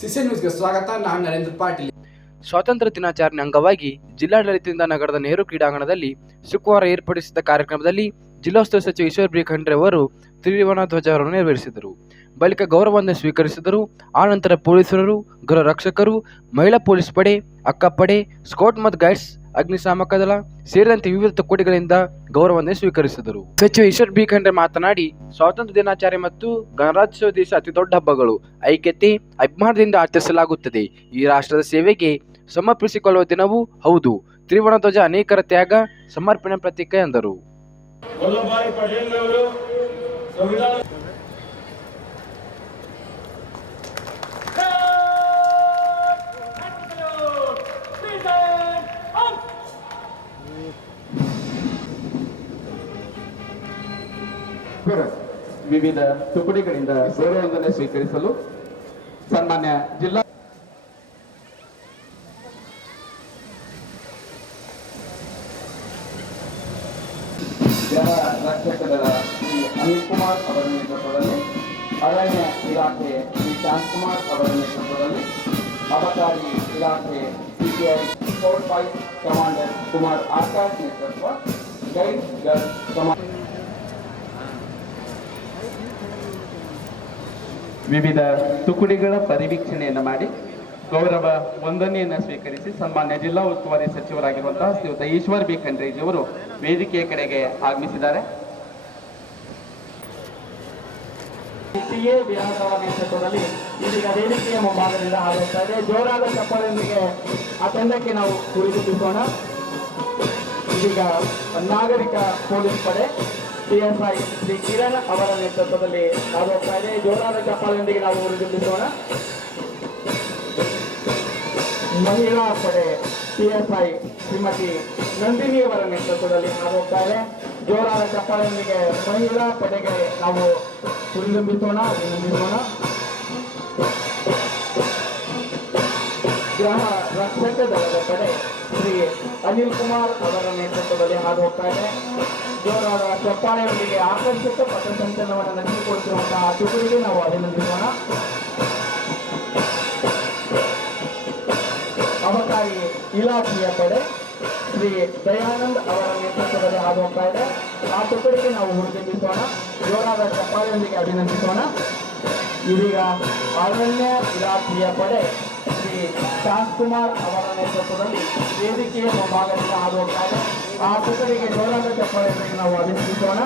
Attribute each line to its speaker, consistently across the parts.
Speaker 1: CC ನ್ಯೂಸ್ಗೆ ಸ್ವಾಗತ, ನಾನು ನರೇಂದ್ರ ಪಾಟೀಲ್.
Speaker 2: ಸ್ವಾತಂತ್ರ್ಯ ದಿನಾಚರಣೆ ಅಂಗವಾಗಿ ಜಿಲ್ಲಾಡಳಿತದಿಂದ ನಗರದ ನೆಹರು ಕ್ರೀಡಾಂಗಣದಲ್ಲಿ ಶುಕ್ರವಾರ ಏರ್ಪಡಿಸಿದ್ದ ಕಾರ್ಯಕ್ರಮದಲ್ಲಿ ಜಿಲ್ಲೋತ್ಸವ ಸಚಿವ ಈಶ್ವರ್ ಬಿ ಅವರು ತ್ರಿವರ್ಣ ಧ್ವಜವನ್ನು ನೆರವೇರಿಸಿದರು. ಬಳಿಕ ಗೌರವವನ್ನು ಸ್ವೀಕರಿಸಿದರು. ಆನಂತರ ಪೊಲೀಸರು, ಗೃಹ ರಕ್ಷಕರು, ಮಹಿಳಾ ಪೊಲೀಸ್ ಪಡೆ, ಅಕ್ಕಪಡೆ, ಸ್ಕೌಟ್ ಮತ್ತು ಗೈಡ್ಸ್ ಅಗ್ನಿಶಾಮಕ ದಳ ಸೇರಿದಂತೆ ವಿವಿಧ ತುಕಡಿಗಳಿಂದ ಗೌರವವನ್ನು ಸ್ವೀಕರಿಸಿದರು. ಸಚಿವ ಈಶ್ವರ್ ಬಿ ಮಾತನಾಡಿ, ಸ್ವಾತಂತ್ರ್ಯ ದಿನಾಚಾರ್ಯ ಮತ್ತು ಗಣರಾಜ್ಯೋತ್ಸವ ದೇಶ ಅತಿ ದೊಡ್ಡ ಹಬ್ಬಗಳು. ಐಕ್ಯತೆ, ಅಭಿಮಾನದಿಂದ ಆಚರಿಸಲಾಗುತ್ತದೆ. ಈ ರಾಷ್ಟ್ರದ ಸೇವೆಗೆ ಸಮರ್ಪಿಸಿಕೊಳ್ಳುವ ದಿನವೂ ಹೌದು. ತ್ರಿವರ್ಣ ಧ್ವಜ ಅನೇಕರ ತ್ಯಾಗ, ಸಮರ್ಪಣೆ ಪ್ರತೀಕ ಎಂದರು.
Speaker 3: ವಲ್ಲಭಾಯಿ ಪಟೇಲ್ ಅವರು ಸಂವಿಧಾನ
Speaker 4: ವಿವಿಧ ತುಕಡಿಗಳಿಂದ ಗೌರವವಂದನೆ ಸ್ವೀಕರಿಸಲು ಸನ್ಮಾನ್ಯ ಜಿಲ್ಲಾ ಜನ ರಕ್ಷಕರ ಶ್ರೀ ಅನಿಲ್ ಕುಮಾರ್ ಅವರ ನೇತೃತ್ವದಲ್ಲಿ ಅರಣ್ಯ ಇಲಾಖೆ ಶ್ರೀ ಶಾಂತಕುಮಾರ್ ಅವರ ನೇತೃತ್ವದಲ್ಲಿ ಅಬಕಾರಿ ಇಲಾಖೆ CPI four five commander Kumar Akash ನೇತೃತ್ವ ಗೈಡ್ ಗರ್ಲ್ ಕಮಾಂಡ್. ವಿವಿಧ ತುಕುಡಿಗಳ ಪರಿವೀಕ್ಷಣೆಯನ್ನು ಮಾಡಿ ಗೌರವ ವಂದನೆಯನ್ನು ಸ್ವೀಕರಿಸಿ ಸನ್ಮಾನ್ಯ ಜಿಲ್ಲಾ ಉಸ್ತುವಾರಿ ಸಚಿವರಾಗಿರುವಂತಹ ಶ್ರೀಯುತ ಈಶ್ವರ್ ಬಿ ಖಂಡ್ರೇಜಿ ಅವರು ವೇದಿಕೆಯ ಕಡೆಗೆ ಆಗಮಿಸಿದ್ದಾರೆ.
Speaker 5: ಟಿಎ ವಿಧಾನಸಭಾ ನೇತೃತ್ವದಲ್ಲಿ ಇದೀಗ ವೇದಿಕೆಯ ಮುಂಭಾಗದಿಂದ ಆಗುತ್ತಾ ಇದೆ. ಜೋರಾದ ಚಪ್ಪಲೊಂದಿಗೆ ಆ ತಂಡಕ್ಕೆ ನಾವು ಹುರಿದುಂಬಿಸೋಣ ಇದೀಗ ನಾಗರಿಕ ಪೊಲೀಸ್ ಪಡೆ ಸಿಎಸ್ಐ ಶ್ರೀ ಕಿರಣ್ ಅವರ ನೇತೃತ್ವದಲ್ಲಿ ಆಗೋಗ್ತಾ ಇದೆ. ಜೋರಾದ ಚಪ್ಪಲೊಂದಿಗೆ ನಾವು ಹುರಿದುಂಬಿಸೋಣ ಮಹಿಳಾ ಪಡೆ ಸಿಎಸ್ಐ ಶ್ರೀಮತಿ ನಂದಿನಿ ಅವರ ನೇತೃತ್ವದಲ್ಲಿ ಹಾಡೋಗ್ತಾ ಇದೆ ಜೋರಾದ ಚಪ್ಪಾಳೆಯೊಂದಿಗೆ ಮಹಿಳಾ ಪಡೆಗೆ ನಾವು ಹುರಿದುಂಬಿಸೋಣ ಅಭಿನಂದಿಸೋಣ ಗ್ರಹ ರಕ್ಷಕ ದಳದ ಕಡೆ ಶ್ರೀ ಅನಿಲ್ ಕುಮಾರ್ ಅವರ ನೇತೃತ್ವದಲ್ಲಿ ಹಾದು ಇದೆ. ಜೋರಾದ ಚಪ್ಪಾಳೆಯೊಂದಿಗೆ ಆಕರ್ಷಕ ಪಥಸಂಚಲನವನ್ನು ನಡೆಸಿಕೊಡುತ್ತಿರುವಂತಹ ಅತಿಥಿಗಳಿಗೆ ನಾವು ಅಭಿನಂದಿಸೋಣ. ಅವಕಾರಿ ಇಲಾಖೆಯ ಪಡೆ ಶ್ರೀ ದಯಾನಂದ್ ಅವರ ನೇತೃತ್ವದಲ್ಲಿ ಹೋಗ್ತಾ ಇದೆ. ಆ ತುಕಡಿಗೆ ನಾವು ಹುಡುಗಿಸೋಣ ಜೋರಾದ ಚಪ್ಪಾಳೆಯೊಂದಿಗೆ ಅಭಿನಂದಿಸೋಣ. ಇದೀಗ ಅರಣ್ಯ ಇಲಾಖೆಯ ಪಡೆ ಶ್ರೀ ಶಾಂತಕುಮಾರ್ ಅವರ ನೇತೃತ್ವದಲ್ಲಿ ವೇದಿಕೆಯ ಭಾಗದಿಂದ ಹೋಗ್ತಾ ಇದೆ. ಆ ತುಕಡಿಗೆ ಜೋರಾದ ಚಪ್ಪಾಳೆಯೊಂದಿಗೆ ನಾವು ಅಭಿನಂದಿಸೋಣ.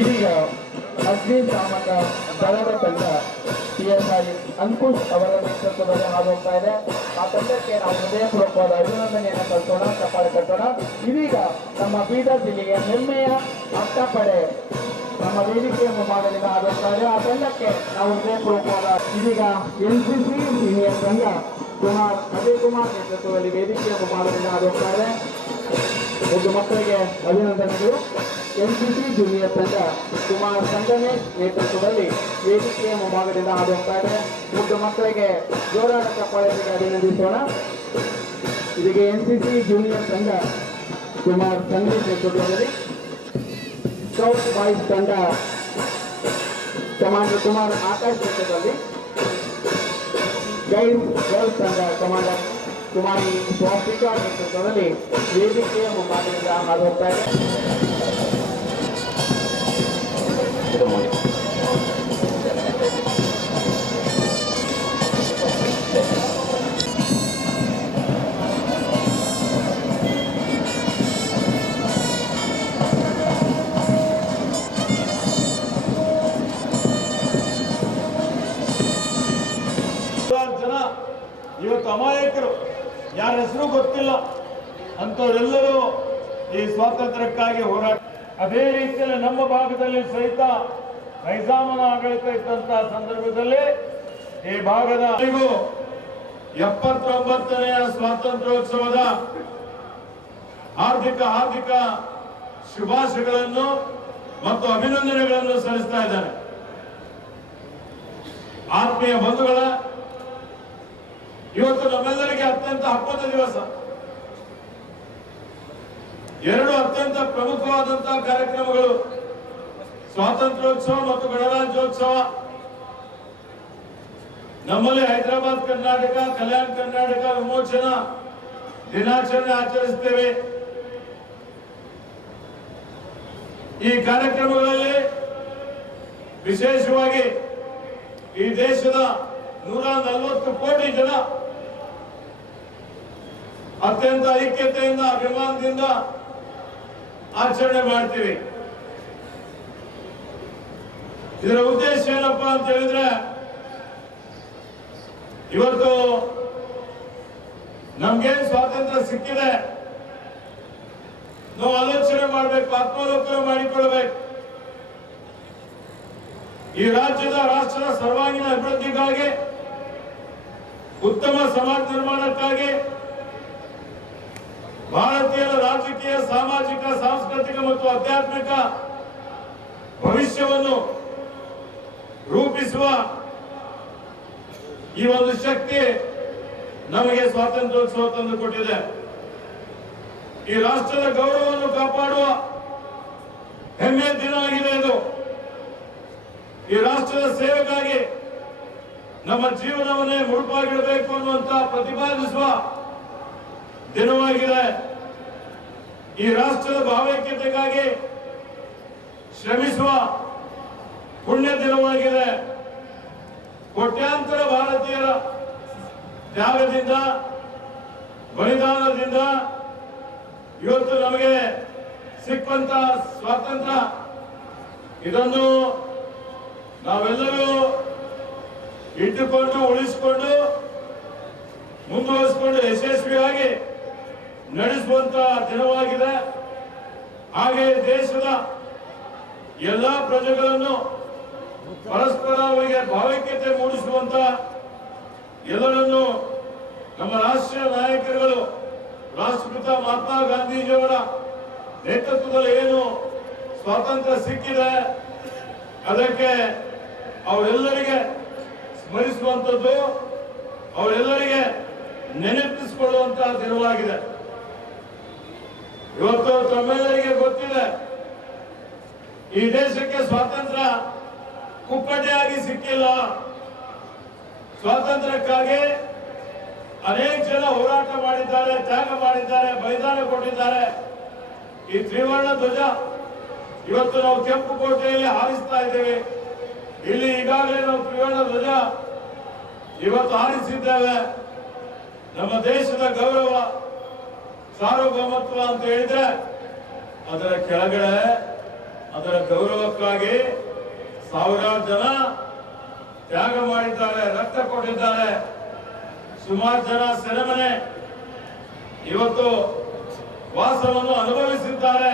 Speaker 5: ಇದೀಗ ಅಗ್ನಿಶಾಮಕ ದಳದ ತಂಡ ಪಿಎಸ್ಐ ಅಂಕುಶ್ ಅವರ ನೇತೃತ್ವದಲ್ಲಿ ಹಾದು ಹೋಗ್ತಾ ಇದೆ. ಆ ತಂಡಕ್ಕೆ ನಾವು ಹೃದಯಪೂರ್ವಕವಾದ ಅಭಿನಂದನೆಯನ್ನು ಕಲ್ಸೋಣ ಚಪ್ಪಾಳೆ ಕಟ್ಟೋಣ ಇದೀಗ ನಮ್ಮ ಬೀದರ್ ಜಿಲ್ಲೆಯ ಹೆಮ್ಮೆಯ ಅಕ್ಕಪಡೆ ನಮ್ಮ ವೇದಿಕೆಯನ್ನು ಮಾಡಲಿಲ್ಲ ಇದೆ. ಆ ತಂಡಕ್ಕೆ ನಾವು ಹೃದಯಪೂರ್ವಕವಾದ ಇದೀಗ ಎನ್ ಸಿ ಸಿ ಸೀನಿಯರ್ ತಂಡ ಕುಮಾರ್ ಅಜಯ್ ಕುಮಾರ್ ನೇತೃತ್ವದಲ್ಲಿ ವೇದಿಕೆಯನ್ನು ಮಾಡಲಿಲ್ಲ ಇದೆ. ಒಂದು ಮಕ್ಕಳಿಗೆ ಅಭಿನಂದನೆಗಳು. ಎನ್ಸಿಸಿ ಜೂನಿಯರ್ ತಂಡ ಕುಮಾರ್ ಸಂಗಮೇಶ್ ನೇತೃತ್ವದಲ್ಲಿ ವೇದಿಕೆಯ ಮುಂಭಾಗದಿಂದ ಹಾದು ಹೋಗ್ತಾ ಇದೆ ಮುದ್ದು ಮಕ್ಕಳಿಗೆ ಜೋರಾದ ಚಪ್ಪಾಳೆಗೆ ಅಭಿನಂದಿಸೋಣ. ಇದಕ್ಕೆ ಎನ್ಸಿಸಿ ಜೂನಿಯರ್ ತಂಡ ಕುಮಾರ್ ಸಂಗಮೇಶ್ ನೇತೃತ್ವದಲ್ಲಿ ಸ್ಕೌಟ್ ಬಾಯ್ಸ್ ತಂಡ ಕಮಾಂಡರ್ ಕುಮಾರ್ ಆಕಾಶ್ ನೇತೃತ್ವದಲ್ಲಿ ಗೈಡ್ ಗರ್ಲ್ಸ್ ತಂಡ ಕಮಾಂಡರ್ ಕುಮಾರಿ ಸ್ವಾಪಿಕಾ ನೇತೃತ್ವದಲ್ಲಿ ವೇದಿಕೆಯ ಮುಂಭಾಗದಿಂದ ಹಾದು ಹೋಗ್ತಾ ಇದೆ
Speaker 3: ಗೊತ್ತಿಲ್ಲ. ಅಂಥವರೆಲ್ಲರೂ ಈ ಸ್ವಾತಂತ್ರ್ಯಕ್ಕಾಗಿ ಹೋರಾಟ ಅದೇ ರೀತಿಯಲ್ಲಿ ನಮ್ಮ ಭಾಗದಲ್ಲಿ ಸಹಿತ ನೈಜಾಮನ ಆಡಳಿತ ಇದ್ದಂತಹ ಸಂದರ್ಭದಲ್ಲಿ ಈ ಭಾಗದ ಎಪ್ಪತ್ತೊಂಬತ್ತನೆಯ ಸ್ವಾತಂತ್ರ್ಯೋತ್ಸವದ ಹಾರ್ದಿಕ ಹಾರ್ದಿಕ ಶುಭಾಶಯಗಳನ್ನು ಮತ್ತು ಅಭಿನಂದನೆಗಳನ್ನು ಸಲ್ಲಿಸ್ತಾ ಇದ್ದಾರೆ. ಆತ್ಮೀಯ ಬಂಧುಗಳ ಇವತ್ತು ನಮ್ಮೆಲ್ಲರಿಗೆ ಅತ್ಯಂತ ಹಬ್ಬದ ದಿವಸ. ಎರಡು ಅತ್ಯಂತ ಪ್ರಮುಖವಾದಂತಹ ಕಾರ್ಯಕ್ರಮಗಳು ಸ್ವಾತಂತ್ರ್ಯೋತ್ಸವ ಮತ್ತು ಗಣರಾಜ್ಯೋತ್ಸವ. ನಮ್ಮಲ್ಲಿ ಹೈದರಾಬಾದ್ ಕರ್ನಾಟಕ, ಕಲ್ಯಾಣ ಕರ್ನಾಟಕ ವಿಮೋಚನಾ ದಿನಾಚರಣೆ ಆಚರಿಸುತ್ತೇವೆ ಈ ಕಾರ್ಯಕ್ರಮಗಳಲ್ಲಿ ವಿಶೇಷವಾಗಿ ಈ ದೇಶದ ನೂರ ನಲವತ್ತು ಕೋಟಿ ಜನ ಅತ್ಯಂತ ಐಕ್ಯತೆಯಿಂದ, ಅಭಿಮಾನದಿಂದ ಆಚರಣೆ ಮಾಡ್ತೀವಿ. ಇದರ ಉದ್ದೇಶ ಏನಪ್ಪಾ ಅಂತ ಹೇಳಿದ್ರೆ, ಇವತ್ತು ನಮ್ಗೇನ್ ಸ್ವಾತಂತ್ರ್ಯ ಸಿಕ್ಕಿದೆ, ನಾವು ಆಲೋಚನೆ ಮಾಡಬೇಕು ಆತ್ಮಾವಲೋಕನ ಮಾಡಿಕೊಳ್ಬೇಕು. ಈ ರಾಜ್ಯದ ರಾಷ್ಟ್ರದ ಸರ್ವಾಂಗೀಣ ಅಭಿವೃದ್ಧಿಗಾಗಿ, ಉತ್ತಮ ಸಮಾಜ ನಿರ್ಮಾಣಕ್ಕಾಗಿ ಭಾರತೀಯರ ರಾಜಕೀಯ, ಸಾಮಾಜಿಕ, ಸಾಂಸ್ಕೃತಿಕ ಮತ್ತು ಆಧ್ಯಾತ್ಮಿಕ ಭವಿಷ್ಯವನ್ನು ರೂಪಿಸುವ ಈ ಒಂದು ಶಕ್ತಿ ನಮಗೆ ಸ್ವಾತಂತ್ರ್ಯೋತ್ಸವ ತಂದು ಕೊಟ್ಟಿದೆ. ಈ ರಾಷ್ಟ್ರದ ಗೌರವವನ್ನು ಕಾಪಾಡುವ ಹೆಮ್ಮೆ ದಿನ ಆಗಿದೆ ಇದು. ಈ ರಾಷ್ಟ್ರದ ಸೇವೆಗಾಗಿ ನಮ್ಮ ಜೀವನವನ್ನೇ ಮುಡುಪಾಗಿಡಬೇಕು ಅನ್ನುವಂತ ಪ್ರತಿಪಾದಿಸುವ ದಿನವಾಗಿದೆ. ಈ ರಾಷ್ಟ್ರದ ಭಾವೈಕ್ಯತೆಗಾಗಿ ಶ್ರಮಿಸುವ ಪುಣ್ಯ ದಿನವಾಗಿದೆ. ಕೋಟ್ಯಾಂತರ ಭಾರತೀಯರ ತ್ಯಾಗದಿಂದ, ಬಲಿದಾನದಿಂದ ಇವತ್ತು ನಮಗೆ ಸಿಕ್ಕಂತ ಸ್ವಾತಂತ್ರ್ಯ. ಇದನ್ನು ನಾವೆಲ್ಲರೂ ಇಟ್ಟುಕೊಂಡು, ಉಳಿಸಿಕೊಂಡು ನಡೆಸುವಂತ ದಿನವಾಗಿದೆ. ಹಾಗೆ ದೇಶದ ಎಲ್ಲಾ ಪ್ರಜೆಗಳನ್ನು ಪರಸ್ಪರ ಅವರಿಗೆ ಭಾವೈಕ್ಯತೆ ಮೂಡಿಸುವಂತ ಎಲ್ಲರನ್ನು ನಮ್ಮ ರಾಷ್ಟ್ರೀಯ ನಾಯಕರುಗಳು ರಾಷ್ಟ್ರಪಿತ ಮಹಾತ್ಮ ಗಾಂಧೀಜಿಯವರ ನೇತೃತ್ವದಲ್ಲಿ ಏನು ಸ್ವಾತಂತ್ರ್ಯ ಸಿಕ್ಕಿದೆ, ಅದಕ್ಕೆ ಅವರೆಲ್ಲರಿಗೆ ಸ್ಮರಿಸುವಂಥದ್ದು, ಅವರೆಲ್ಲರಿಗೆ ನೆನಪಿಸಿಕೊಳ್ಳುವಂತಹ ದಿನವಾಗಿದೆ. ಇವತ್ತು ತಮ್ಮೆಲ್ಲರಿಗೆ ಗೊತ್ತಿದೆ. ಈ ದೇಶಕ್ಕೆ ಸ್ವಾತಂತ್ರ್ಯ ಕುಪ್ಪಟೆಯಾಗಿ ಸಿಕ್ಕಿಲ್ಲ. ಸ್ವಾತಂತ್ರ್ಯಕ್ಕಾಗಿ ಅನೇಕ ಜನ ಹೋರಾಟ ಮಾಡಿದ್ದಾರೆ, ತ್ಯಾಗ ಮಾಡಿದ್ದಾರೆ ಬಲಿದಾನ ಕೊಟ್ಟಿದ್ದಾರೆ. ಈ ತ್ರಿವರ್ಣ ಧ್ವಜ ಇವತ್ತು ನಾವು ಕೆಂಪು ಕೋಟೆಯಲ್ಲಿ ಹಾರಿಸ್ತಾ ಇದ್ದೇವೆ. ಇಲ್ಲಿ ಈಗಾಗಲೇ ನಾವು ತ್ರಿವರ್ಣ ಧ್ವಜ ಇವತ್ತು ಹಾರಿಸಿದ್ದೇವೆ. ನಮ್ಮ ದೇಶದ ಗೌರವ ಸಾರ್ವಭೌಮತ್ವ ಅಂತ ಹೇಳಿದ್ರೆ ಅದರ ಕೆಳಗಡೆ ಅದರ ಗೌರವಕ್ಕಾಗಿ ಸಾವಿರಾರು ಜನ ತ್ಯಾಗ ಮಾಡಿದ್ದಾರೆ, ರಕ್ತ ಕೊಟ್ಟಿದ್ದಾರೆ. ಸುಮಾರು ಜನ ಸೆರೆಮನೆ. ಇವತ್ತು ವಾಸವನ್ನು ಅನುಭವಿಸಿದ್ದಾರೆ.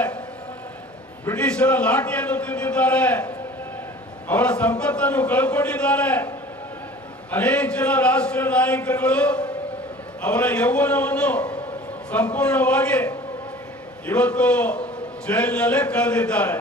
Speaker 3: ಬ್ರಿಟಿಷರ ಲಾಠಿಯನ್ನು ತಿಂದಿದ್ದಾರೆ. ಅವರ ಸಂಪತ್ತನ್ನು ಕಳ್ಕೊಂಡಿದ್ದಾರೆ. ಅನೇಕ ಜನ ರಾಷ್ಟ್ರೀಯ ನಾಯಕರುಗಳು ಅವರ ಯೌವನವನ್ನು ಸಂಪೂರ್ಣವಾಗಿ ಇವತ್ತು ಜೈಲಿನಲ್ಲೇ ಕಳೆದಿದ್ದಾರೆ.